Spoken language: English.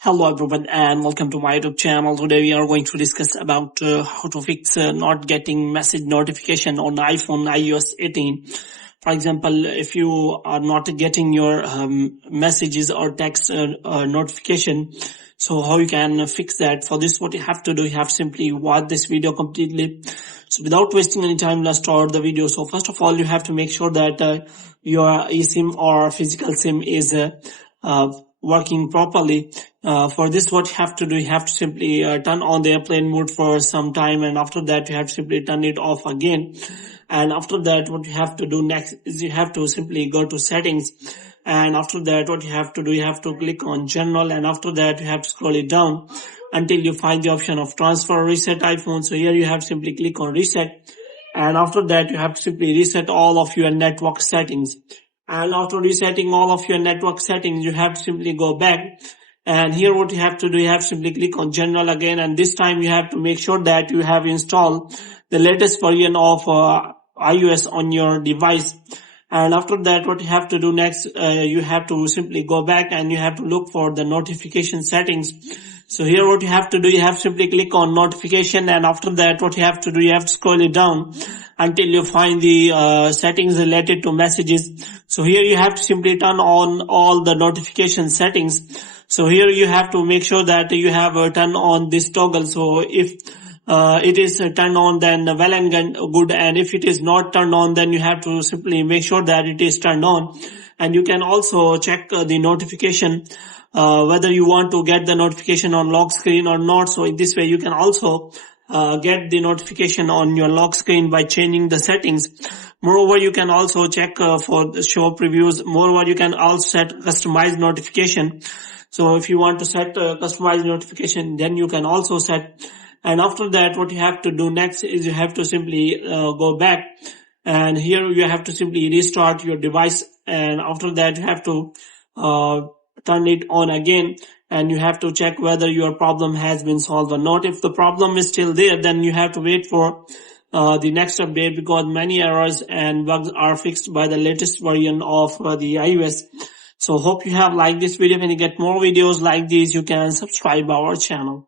Hello everyone and welcome to my YouTube channel. Today we are going to discuss about how to fix not getting message notification on iPhone iOS 18. For example, if you are not getting your messages or text notification, so how you can fix that. For this, what you have to do, you have to simply watch this video completely. So without wasting any time, let's start the video. So first of all, you have to make sure that your eSIM or physical SIM is working properly. For this, what you have to do, you have to simply turn on the airplane mode for some time, and after that you have to simply turn it off again. And after that, what you have to do next is you have to simply go to settings, and after that what you have to do, you have to click on general, and after that you have to scroll it down until you find the option of transfer reset iPhone. So here you have to simply click on reset, and after that you have to simply reset all of your network settings. And after resetting all of your network settings, you have to simply go back. And here what you have to do, you have to simply click on general again. And this time you have to make sure that you have installed the latest version of iOS on your device. And after that, what you have to do next, you have to simply go back and you have to look for the notification settings. So here what you have to do, you have to simply click on notification, and after that what you have to do, you have to scroll it down until you find the settings related to messages. So here you have to simply turn on all the notification settings. So here you have to make sure that you have turned on this toggle. So if it is turned on, then well and good, and if it is not turned on, then you have to simply make sure that it is turned on. And you can also check the notification, whether you want to get the notification on lock screen or not. So in this way you can also get the notification on your lock screen by changing the settings. Moreover, you can also check for the show previews. Moreover, you can also set customized notification. So if you want to set customized notification, then you can also set. And after that, what you have to do next is you have to simply go back, and here you have to simply restart your device, and after that you have to turn it on again, and you have to check whether your problem has been solved or not. If the problem is still there, then you have to wait for the next update, because many errors and bugs are fixed by the latest version of the iOS. So hope you have liked this video. When you get more videos like these, you can subscribe our channel.